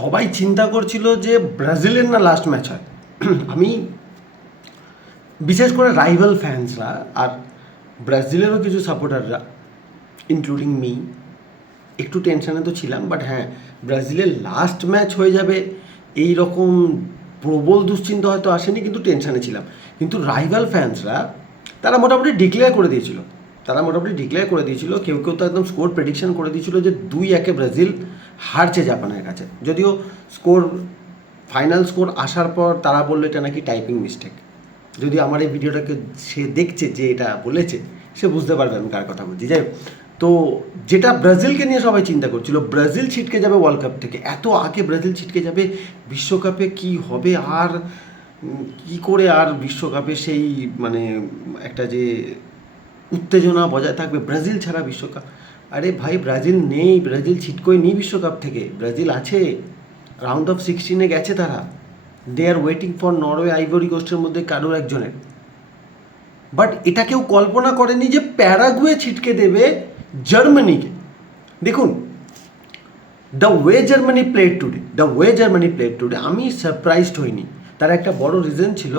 সবাই চিন্তা করছিল যে ব্রাজিলের না লাস্ট ম্যাচ হয়। আমি বিশেষ করে রাইভাল ফ্যান্সরা আর ব্রাজিলেরও কিছু সাপোর্টাররা ইনক্লুডিং মি একটু টেনশানে তো ছিলাম, বাট হ্যাঁ, ব্রাজিলের লাস্ট ম্যাচ হয়ে যাবে এই রকম প্রবল দুশ্চিন্তা হয়তো আসেনি, কিন্তু টেনশানে ছিলাম। কিন্তু রাইভাল ফ্যান্সরা তারা মোটামুটি ডিক্লেয়ার করে দিয়েছিল, কেউ কেউ তো একদম স্কোর প্রেডিকশন করে দিয়েছিল যে 2-1 ব্রাজিল হারছে জাপানের কাছে। যদিও স্কোর ফাইনাল স্কোর আসার পর তারা বললো এটা নাকি টাইপিং মিস্টেক। যদি আমার এই ভিডিওটাকে সে দেখছে যে এটা বলেছে, সে বুঝতে পারবে আমি কার কথা বলছি। যাই হোক, তো যেটা ব্রাজিলকে নিয়ে সবাই চিন্তা করছিল, ব্রাজিল ছিটকে যাবে ওয়ার্ল্ড কাপ থেকে, এত আগে ব্রাজিল ছিটকে যাবে, বিশ্বকাপে কি হবে, আর কি করে আর বিশ্বকাপে সেই মানে একটা যে উত্তেজনা বজায় থাকবে ব্রাজিল ছাড়া বিশ্বকাপ। আরে ভাই, ব্রাজিল নেই, ব্রাজিল ছিটকোই নেই বিশ্বকাপ থেকে, ব্রাজিল আছে, রাউন্ড অফ 16-এ গেছে তারা। They are waiting for Norway Ivory কোস্টের মধ্যে কারোর একজনের। বাট এটা কেউ কল্পনা করেনি যে প্যারাগুয়ে ছিটকে দেবে জার্মানিকে। দেখুন, the way Germany played today আমি সারপ্রাইজড হইনি। তার একটা বড় রিজন ছিল,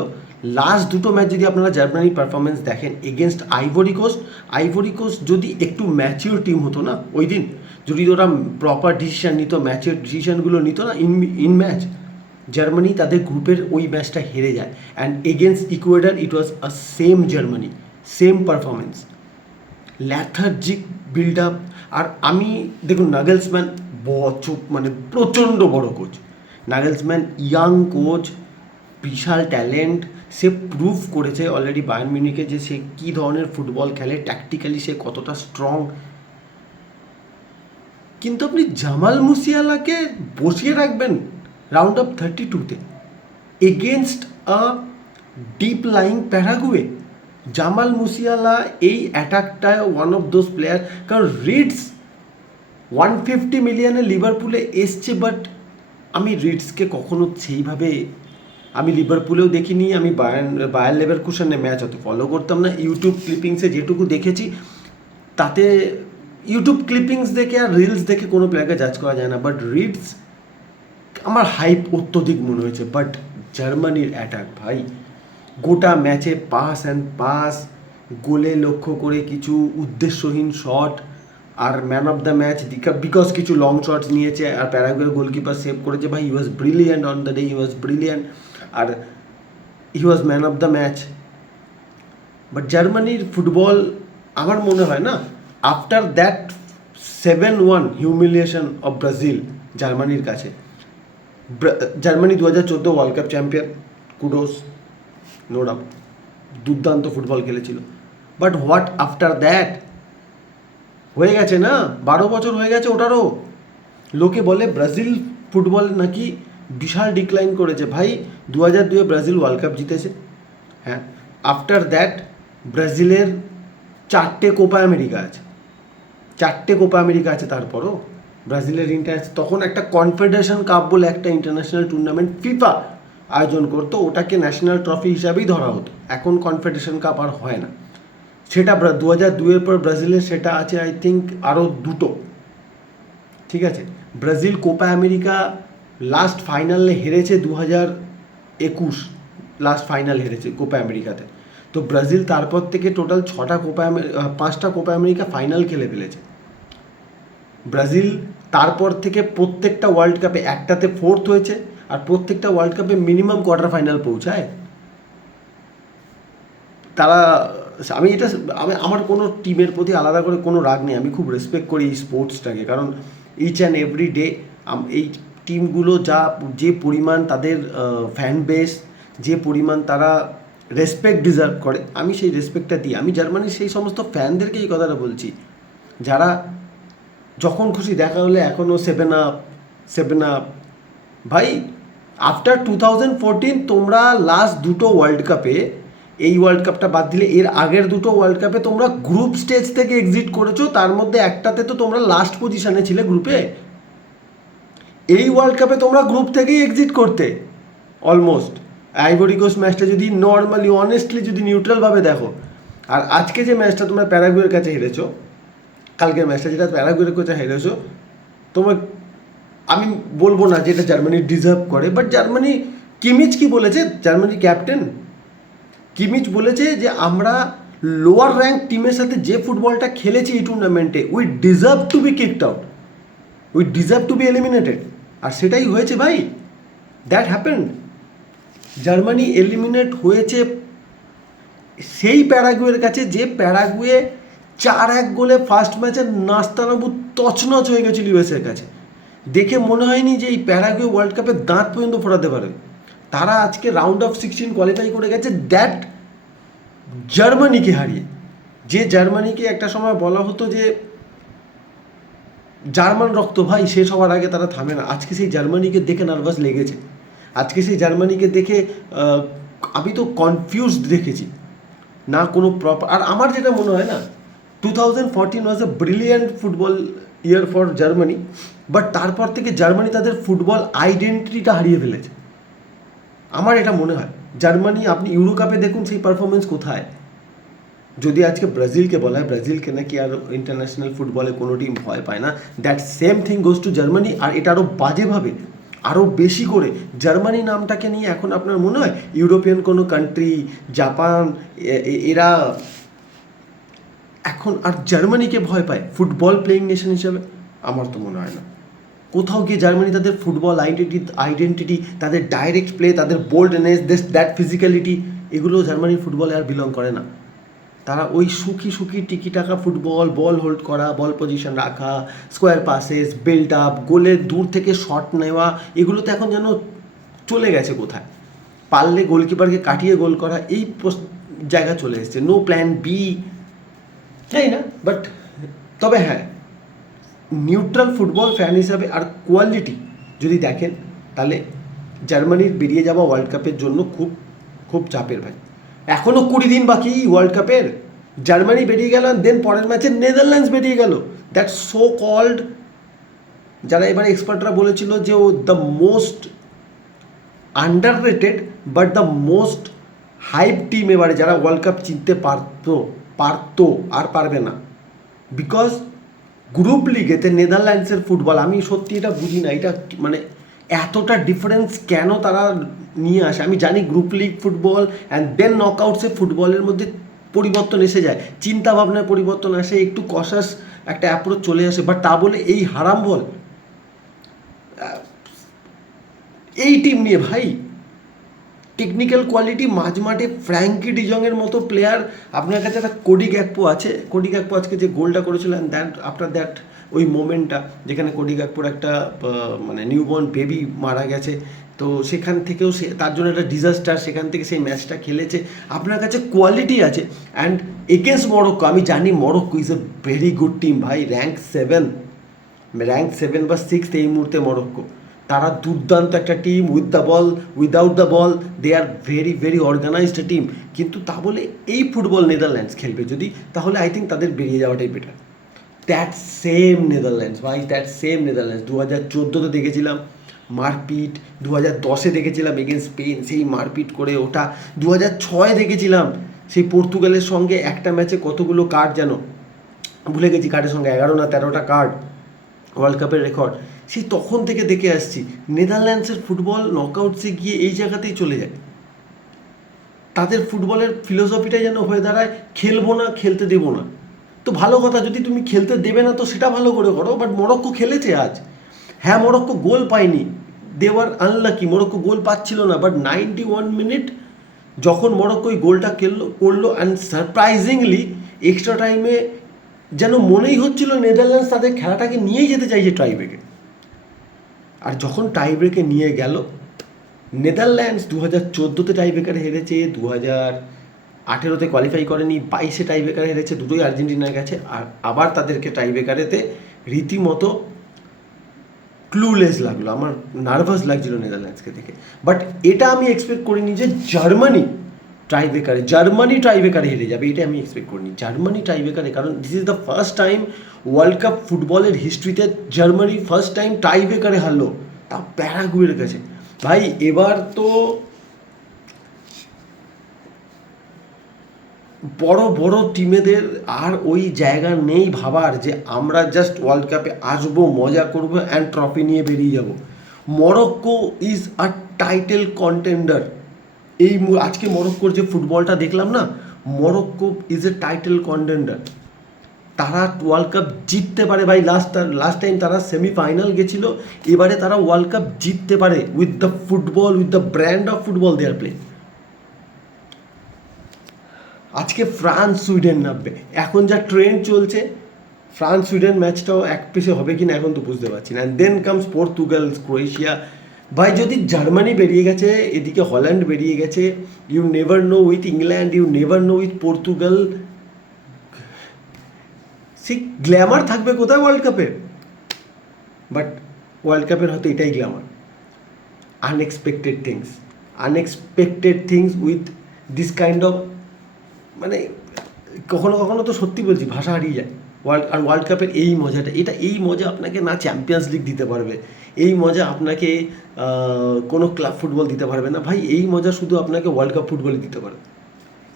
লাস্ট দুটো ম্যাচ যদি আপনারা জার্মানির পারফরমেন্স দেখেন এগেনস্ট আইভরি কোস্ট যদি একটু ম্যাচিওর টিম হতো না ওই দিন, যদি ওরা প্রপার ডিসিশন নিত, ম্যাচের ডিসিশনগুলো নিত না ইন ম্যাচ, জার্মানি তাদের গ্রুপের ওই ম্যাচটা হেরে যায়। And against Ecuador it was a same Germany, same performance, lethargic build up. আর আমি দেখুন, নাগেলসম্যান মানে প্রচণ্ড বড় কোচ, নাগেলসম্যান ইয়াং কোচ, বিশাল ট্যালেন্ট, সে প্রুভ করেছে অলরেডি বায়ার্ন মিউনিখে যে সে কী ধরনের ফুটবল খেলে, ট্যাকটিক্যালি সে কতটা স্ট্রং। কিন্তু আপনি জামাল মুসিয়ালাকে বসিয়ে রাখবেন রাউন্ড অফ 32-তে against a deep lying Paraguay. Jamal Musiala এই অ্যাটাকটায় ওয়ান অফ দোজ প্লেয়ার, কারণ রিডস 150 মিলিয়নে লিভারপুলে এসছে, বাট আমি রিডসকে কখনো সেইভাবে আমি লিভারপুলেও দেখিনি, আমি বায়ার লেভারকুসেনে ম্যাচ অত ফলো করতাম না, ইউটিউব ক্লিপিংসে যেটুকু দেখেছি তাতে ইউটিউব ক্লিপিংস দেখে আর রিলস দেখে কোনো প্লেয়ারকে জাজ করা যায় না। বাট রিডস আমার হাইপ অত্যধিক মনে হয়েছে। বাট জার্মানির অ্যাটাক ভাই, গোটা ম্যাচে পাস, গোলে লক্ষ্য করে কিছু উদ্দেশ্যহীন শট, আর man of the match because কিছু লং শটস নিয়েছে, আর প্যারাগুয়ের গোলকিপার সেভ করেছে। ভাই, he was brilliant on the day, আর he was man of the match. But জার্মানির ফুটবল আমার মনে হয় না, after that 7-1 humiliation of Brazil জার্মানির কাছে, Germany 2014 world cup champion, kudos, no doubt, দুর্দান্ত ফুটবল খেলেছিল। বাট হোয়াট আফটার দ্যাট, হয়ে গেছে না, 12 বছর হয়ে গেছে ওটারও। লোকে বলে ব্রাজিল ফুটবল নাকি বিশাল ডিক্লাইন করেছে। ভাই, 2002-এ ব্রাজিল ওয়ার্ল্ড কাপ জিতেছে, হ্যাঁ। আফটার দ্যাট ব্রাজিলের 4টে কোপা আমেরিকা আছে, তারপরও ব্রাজিলের তখন একটা কনফেডারেশন কাপ বলে একটা ইন্টারন্যাশনাল টুর্নামেন্ট ফিফা আয়োজন করতো, ওটাকে ন্যাশনাল ট্রফি হিসাবেই ধরা হতো। এখন কনফেডারেশন কাপ আর হয় না, সেটা 2002-এর পর ব্রাজিলের সেটা আছে আই থিঙ্ক আরও দুটো। ঠিক আছে, ব্রাজিল কোপা আমেরিকা লাস্ট ফাইনালে হেরেছে 2021, লাস্ট ফাইনাল হেরেছে কোপা আমেরিকাতে। তো ব্রাজিল তারপর থেকে টোটাল 5টা কোপা আমেরিকা ফাইনাল খেলে ফেলেছে। ব্রাজিল তারপর থেকে প্রত্যেকটা ওয়ার্ল্ড কাপে একটাতে 4th হয়েছে, আর প্রত্যেকটা ওয়ার্ল্ড কাপে মিনিমাম কোয়ার্টার ফাইনাল পৌঁছায় তারা। আমার কোনো টিমের প্রতি আলাদা করে কোনো রাগ নেই, আমি খুব রেসপেক্ট করি এই স্পোর্টসটাকে, কারণ ইচ অ্যান্ড এভরি ডে এই টিমগুলো যে পরিমাণ তাদের ফ্যান বেস, যে পরিমাণ তারা রেসপেক্ট ডিজার্ভ করে, আমি সেই রেসপেক্টটা দিই। আমি জার্মানির সেই সমস্ত ফ্যানদেরকে এই কথাটা বলছি, যারা যখন খুশি দেখা হলে এখনও 7 আপ। ভাই, আফটার 2014 তোমরা লাস্ট দুটো ওয়ার্ল্ড কাপে, এই ওয়ার্ল্ড কাপটা বাদ দিলে এর আগের দুটো ওয়ার্ল্ড কাপে তোমরা গ্রুপ স্টেজ থেকে এক্সিট করেছো, তার মধ্যে একটাতে তো তোমরা লাস্ট পজিশনে ছিলে গ্রুপে। এই ওয়ার্ল্ড কাপে তোমরা গ্রুপ থেকেই এক্সিট করতে অলমোস্ট। আইভরি কোস্ট ম্যাচটা যদি নর্মালি অনেস্টলি যদি নিউট্রালভাবে দেখো, আর আজকে যে ম্যাচটা তোমরা প্যারাগুয়ের কাছে হেরেছো, কালকের ম্যাচটা যেটা প্যারাগুয়ের কাছে হেরেছো, তোমার আমি বলবো না যে এটা জার্মানি ডিজার্ভ করে, বাট জার্মানি, কিমিচ কি বলেছে, জার্মানি ক্যাপ্টেন কিমিচ বলেছে যে আমরা লোয়ার র্যাঙ্ক টিমের সাথে যে ফুটবলটা খেলেছি এই টুর্নামেন্টে, we deserve to be kicked out, we deserve to be eliminated. আর সেটাই হয়েছে ভাই, দ্যাট হ্যাপেন্ড। জার্মানি এলিমিনেট হয়েছে সেই প্যারাগুয়ের কাছে, যে প্যারাগুয়ে 4-1 গোলে ফার্স্ট ম্যাচে নাস্তানাবু তছনছ হয়ে গেছিল ইউএসের কাছে। দেখে মনে হয়নি যে এই প্যারাগুয়ে ওয়ার্ল্ড কাপে দাঁত পর্যন্ত ফোটাতে পারে। তারা আজকে রাউন্ড অফ 16 কোয়ালিফাই করে গেছে, দ্যাট জার্মানিকে হারিয়ে। যে জার্মানিকে একটা সময় বলা হতো যে জার্মান রক্ত ভাই শেষ হওয়ার আগে তারা থামে না, আজকে সেই জার্মানিকে দেখে নার্ভাস লেগেছে। আজকে সেই জার্মানিকে দেখে আমি তো কনফিউজড দেখেছি না কোনো প্রপার। আর আমার যেটা মনে হয় না, 2014 was a brilliant football year for Germany, but তারপর থেকে জার্মানি তাদের ফুটবল আইডেন্টিটিটা হারিয়ে ফেলেছে। আমার এটা মনে হয় জার্মানি, আপনি ইউরো কাপে দেখুন সেই পারফরমেন্স কোথায়। যদি আজকে ব্রাজিলকে বলা হয়, ব্রাজিলকে নাকি আর ইন্টারন্যাশনাল ফুটবলে কোনো টিম ভয় পায় না, that same thing goes to Germany. আর এটা আরও বাজেভাবে, আরও বেশি করে জার্মানি নামটাকে নিয়ে এখন আপনার মনে হয় ইউরোপিয়ান কোনো কান্ট্রি, জাপান, এরা এখন আর জার্মানিকে ভয় পায় ফুটবল প্লেয়িং নেশন হিসেবে? আমার তো মনে হয় না। কোথাও গিয়ে জার্মানি তাদের ফুটবল আইডেন্টিটি, তাদের ডাইরেক্ট প্লে, তাদের বোল্ডনেস, দ্যাট ফিজিক্যালিটি, এগুলো জার্মানির ফুটবলে আর বিলং করে না। তারা ওই সুখী টিকি টাকা ফুটবল, বল হোল্ড করা, বল পজিশন রাখা, স্কোয়ার পাসেস, বিল্ড আপ, গোলের দূর থেকে শট নেওয়া, এগুলোতে এখন যেন চলে গেছে কোথায়। পারলে গোলকিপারকে কাটিয়ে গোল করা, এই জায়গা চলে এসেছে, নো প্ল্যান বি, তাই না? বাট তবে হ্যাঁ, নিউট্রাল ফুটবল ফ্যান হিসাবে আর কোয়ালিটি যদি দেখেন, তাহলে জার্মানির বেরিয়ে যাওয়া ওয়ার্ল্ড কাপের জন্য খুব খুব চাপের ভাই। এখনও 20 দিন বাকি ওয়ার্ল্ড কাপের। জার্মানি বেরিয়ে গেল, দেন পরের ম্যাচে নেদারল্যান্ডস বেরিয়ে গেল। দ্যাট সো কল্ড, যারা এবার এক্সপার্টরা বলেছিল যে ও the most underrated but the most hype team, এবারে যারা ওয়ার্ল্ড কাপ জিততে পারতো আর পারবে না। বিকজ গ্রুপ লিগেতে নেদারল্যান্ডসের ফুটবল, আমি সত্যি এটা বুঝি না, এটা মানে এতটা ডিফারেন্স কেন তারা নিয়ে আসে। আমি জানি group league football and then নকআউটসে ফুটবলের মধ্যে পরিবর্তন এসে যায়, চিন্তা ভাবনার পরিবর্তন আসে, একটু কশাস একটা অ্যাপ্রোচ চলে আসে, বাট তা বলে এই হারাম বল এই টিম নিয়ে ভাই, টেকনিক্যাল কোয়ালিটি মাঝমাঠে ফ্র্যাঙ্কি ডিজংয়ের মতো প্লেয়ার, আপনার কাছে একটা কোডি গ্যাকপো আছে। কোডি গ্যাকপো আজকে যে গোলটা করেছিল, অ্যান্ড দ্যাট আফটার দ্যাট ওই মোমেন্টটা যেখানে কোডি গ্যাকপোর একটা মানে নিউবর্ন বেবি মারা গেছে, তো সেখান থেকেও সে তার জন্য একটা ডিজাস্টার, সেখান থেকে সেই ম্যাচটা খেলেছে। আপনার কাছে কোয়ালিটি আছে। অ্যান্ড এগেন্স্ট মরক্কো, আমি জানি Morocco is a very good team ভাই, র্যাঙ্ক 7 বা 6 এই মুহূর্তে মরক্কো। তারা দুর্দান্ত একটা team, with the ball, without the ball, they are very very organized team. কিন্তু তা বলে এই ফুটবল নেদারল্যান্ডস খেলবে যদি, তাহলে আই থিঙ্ক তাদের বেরিয়ে যাওয়াটাই বেটার। দ্যাট সেম নেদারল্যান্ডস ভাই, দ্যাট সেম নেদারল্যান্ডস 2014-তে দেখেছিলাম মারপিট, 2010-এ দেখেছিলাম এগেনস্ট স্পেন সেই মারপিট করে ওটা, 2006-এ দেখেছিলাম সেই পর্তুগালের সঙ্গে একটা ম্যাচে কতগুলো কার্ড যেন ভুলে গেছি, কার্ডের সঙ্গে 11 না 13টা কার্ড, ওয়ার্ল্ড কাপের রেকর্ড। সেই তখন থেকে দেখে আসছি নেদারল্যান্ডসের ফুটবল নকআউটসে গিয়ে এই জায়গাতেই চলে যায়। তাদের ফুটবলের ফিলোসফিটাই যেন হয়ে দাঁড়ায় খেলবো না, খেলতে দেবো না। তো ভালো কথা, যদি তুমি খেলতে দেবে না তো সেটা ভালো করে করো, বাট মরক্কো খেলেছে আজ। হ্যাঁ, মরক্কো গোল পায়নি, দেওয়ার আনলাকি, মরক্কো গোল পাচ্ছিল না, বাট 91 মিনিট যখন মরক্কো ওই গোলটা করলো অ্যান্ড সারপ্রাইজিংলি এক্সট্রা টাইমে যেন মনেই হচ্ছিল নেদারল্যান্ডস তাদের খেলাটাকে নিয়েই যেতে চাইছে টাইব্রেকে। আর যখন টাইব্রেকে নিয়ে গেল, নেদারল্যান্ডস 2014-তে টাইব্রেকারে হেরেছে, 2018-তে কোয়ালিফাই করেনি, 22-এ টাইব্রেকারে হেরেছে, দুটোই আর্জেন্টিনার কাছে। আর আবার তাদেরকে টাইব্রেকারেতে রীতিমতো ক্লুলেস লাগলো, আমার নার্ভাস লাগছিল নেদারল্যান্ডসকে দেখে। বাট এটা আমি এক্সপেক্ট করিনি যে জার্মানি টাইব্রেকারে হেরে যাবে, এটা আমি এক্সপেক্ট করিনি। জার্মানি টাইব্রেকারে, কারণ this is the first time world cup ফুটবলের হিস্ট্রিতে জার্মানি ফার্স্ট টাইম টাইব্রেকারে হারলো, তা প্যারাগুয়ের কাছে। ভাই এবার তো বড় বড় টিমেদের আর ওই জায়গা নেই ভাবার যে আমরা জাস্ট ওয়ার্ল্ড কাপে আসবো, মজা করবো অ্যান্ড ট্রফি নিয়ে বেরিয়ে যাব। Morocco is a title contender. আজকে মরক্কোর যে ফুটবলটা দেখলাম না, Morocco is A title contender. তারা ওয়ার্ল্ড কাপ জিততে পারে ভাই। লাস্ট টাইম তারা সেমিফাইনাল গেছিল, এবারে তারা ওয়ার্ল্ড কাপ জিততে পারে with the football, with the brand of football they are play. আজকে ফ্রান্স সুইডেন নামবে, এখন যা ট্রেন্ড চলছে ফ্রান্স সুইডেন ম্যাচটাও এক পিসে হবে কিনা এখন তো বুঝতে পারছি না। And then comes Portugal, Croatia. ভাই যদি জার্মানি বেরিয়ে গেছে, এদিকে হল্যান্ড বেরিয়ে গেছে, you never know with England, you never know with Portugal. সেই গ্ল্যামার থাকবে কোথায় ওয়ার্ল্ড কাপে? বাট ওয়ার্ল্ড কাপের হয়তো এটাই glamour, unexpected things with this kind of, মানে কখনো কখনো তো সত্যি বলছি ভাষা হারিয়ে যায়। ওয়ার্ল্ড কাপের এই মজাটা, এই মজা আপনাকে না চ্যাম্পিয়ন্স লিগ দিতে পারবে, এই মজা আপনাকে কোনো ক্লাব ফুটবল দিতে পারবে না ভাই। এই মজা শুধু আপনাকে ওয়ার্ল্ড কাপ ফুটবলে দিতে পারবে।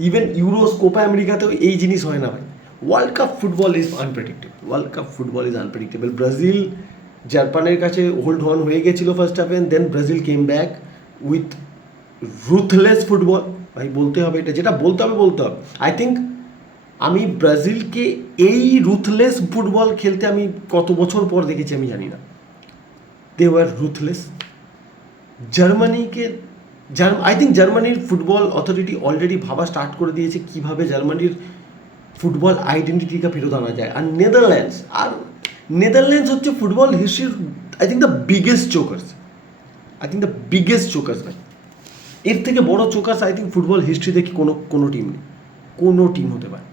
ইভেন ইউরোস, কোপা আমেরিকাতেও এই জিনিস হয় না ভাই। World cup football is unpredictable. Brazil জাপানের কাছে হোল্ড অন হয়ে গেছিলো ফার্স্ট হাফে, then Brazil came back with ruthless football. ভাই বলতে হবে, এটা যেটা বলতে হবে। আই থিঙ্ক আমি ব্রাজিলকে এই রুথলেস ফুটবল খেলতে আমি কত বছর পর দেখেছি আমি জানি না। They were ruthless. I think জার্মানির ফুটবল অথরিটি অলরেডি ভাবা স্টার্ট করে দিয়েছে কীভাবে জার্মানির ফুটবল আইডেন্টিটিটা ফেরত আনা যায়। আর নেদারল্যান্ডস হচ্ছে ফুটবল হিস্ট্রির I think the biggest chokers ভাই। এর থেকে বড় চোকার্স আই থিঙ্ক ফুটবল হিস্ট্রিতে কি কোনো টিম নেই, কোনো টিম হতে পারে।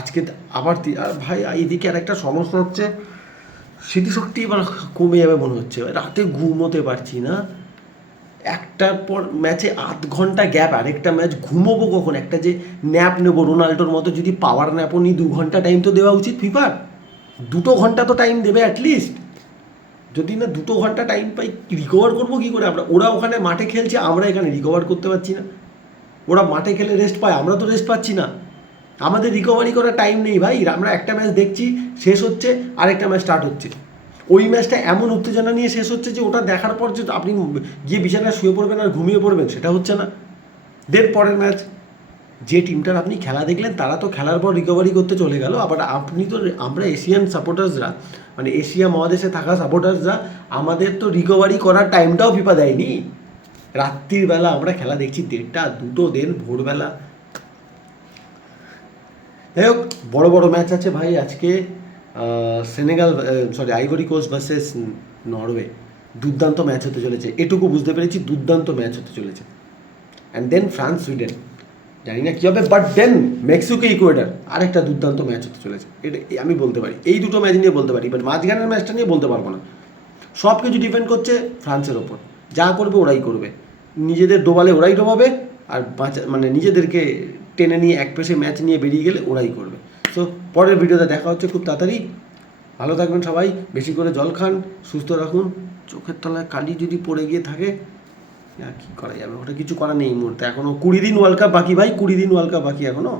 আজকে আবার আর ভাই এইদিকে আর একটা সমস্যা হচ্ছে, স্মৃতিশক্তি এবার কমে যাবে মনে হচ্ছে। রাতে ঘুমোতে পারছি না, একটার পর ম্যাচে আধ ঘন্টা গ্যাপ, আরেকটা ম্যাচ ঘুমোবো কখন? একটা যে ন্যাপ নেবো রোনাল্ডোর মতো, যদি পাওয়ার ন্যাপও নিই 2 ঘন্টা টাইম তো দেওয়া উচিত ফিফার। 2 ঘন্টা তো টাইম দেবে অ্যাটলিস্ট। যদি না 2 ঘন্টা টাইম পাই, রিকভার করবো কী করে আমরা? ওরা ওখানে মাঠে খেলছে, আমরা এখানে রিকভার করতে পারছি না। ওরা মাঠে খেলে রেস্ট পায়, আমরা তো রেস্ট পাচ্ছি না। আমাদের রিকভারি করার টাইম নেই ভাই। আমরা একটা ম্যাচ দেখছি, শেষ হচ্ছে, আরেকটা ম্যাচ স্টার্ট হচ্ছে। ওই ম্যাচটা এমন উত্তেজনা নিয়ে শেষ হচ্ছে যে ওটা দেখার পর যে আপনি গিয়ে বিছানায় শুয়ে পড়বেন আর ঘুমিয়ে পড়বেন, সেটা হচ্ছে না। দেন পরের ম্যাচ, যে টিমটার আপনি খেলা দেখলেন তারা তো খেলার পর রিকভারি করতে চলে গেল, আবার আমরা এশিয়ান সাপোর্টার্সরা, মানে এশিয়া মহাদেশে থাকা সাপোর্টার্সরা, আমাদের তো রিকভারি করার টাইমটাও ফিফা দেয়নি। রাত্রির বেলা আমরা খেলা দেখছি 1:30, 2, দেন ভোরবেলা। যাই হোক, বড় ম্যাচ আছে ভাই আজকে। আইভরি কোস্ট ভার্সেস নরওয়ে, দুর্দান্ত ম্যাচ হতে চলেছে, এটুকু বুঝতে পেরেছি, দুর্দান্ত ম্যাচ হতে চলেছে। অ্যান্ড দেন ফ্রান্স সুইডেন, জানি না কী হবে, বাট দেন মেক্সিকো ইকুয়েডর, আরেকটা দুর্দান্ত ম্যাচ হতে চলেছে। এটা আমি বলতে পারি, এই দুটো ম্যাচ নিয়ে বলতে পারি, বাট মাঝখানের ম্যাচটা নিয়ে বলতে পারবো না। সব কিছু ডিপেন্ড করছে ফ্রান্সের ওপর, যা করবে ওরাই করবে, নিজেদের ডোবালে ওরাই ডোবাবে, আর মানে নিজেদেরকে টেনে নিয়ে এক পেশে ম্যাচ নিয়ে বেরিয়ে গেলে ওরাই করবে। সো পরের ভিডিওতে দেখা হচ্ছে খুব তাড়াতাড়ি। ভালো থাকবেন সবাই, বেশি করে জল খান, সুস্থ রাখুন। চোখের তলায় কালি যদি পড়ে গিয়ে থাকে, কী করা যাবে, ওটা কিছু করা নেই এই মুহূর্তে। এখনও 20 দিন ওয়ার্ল্ড কাপ বাকি ভাই, 20 দিন ওয়ার্ল্ড কাপ বাকি এখনও।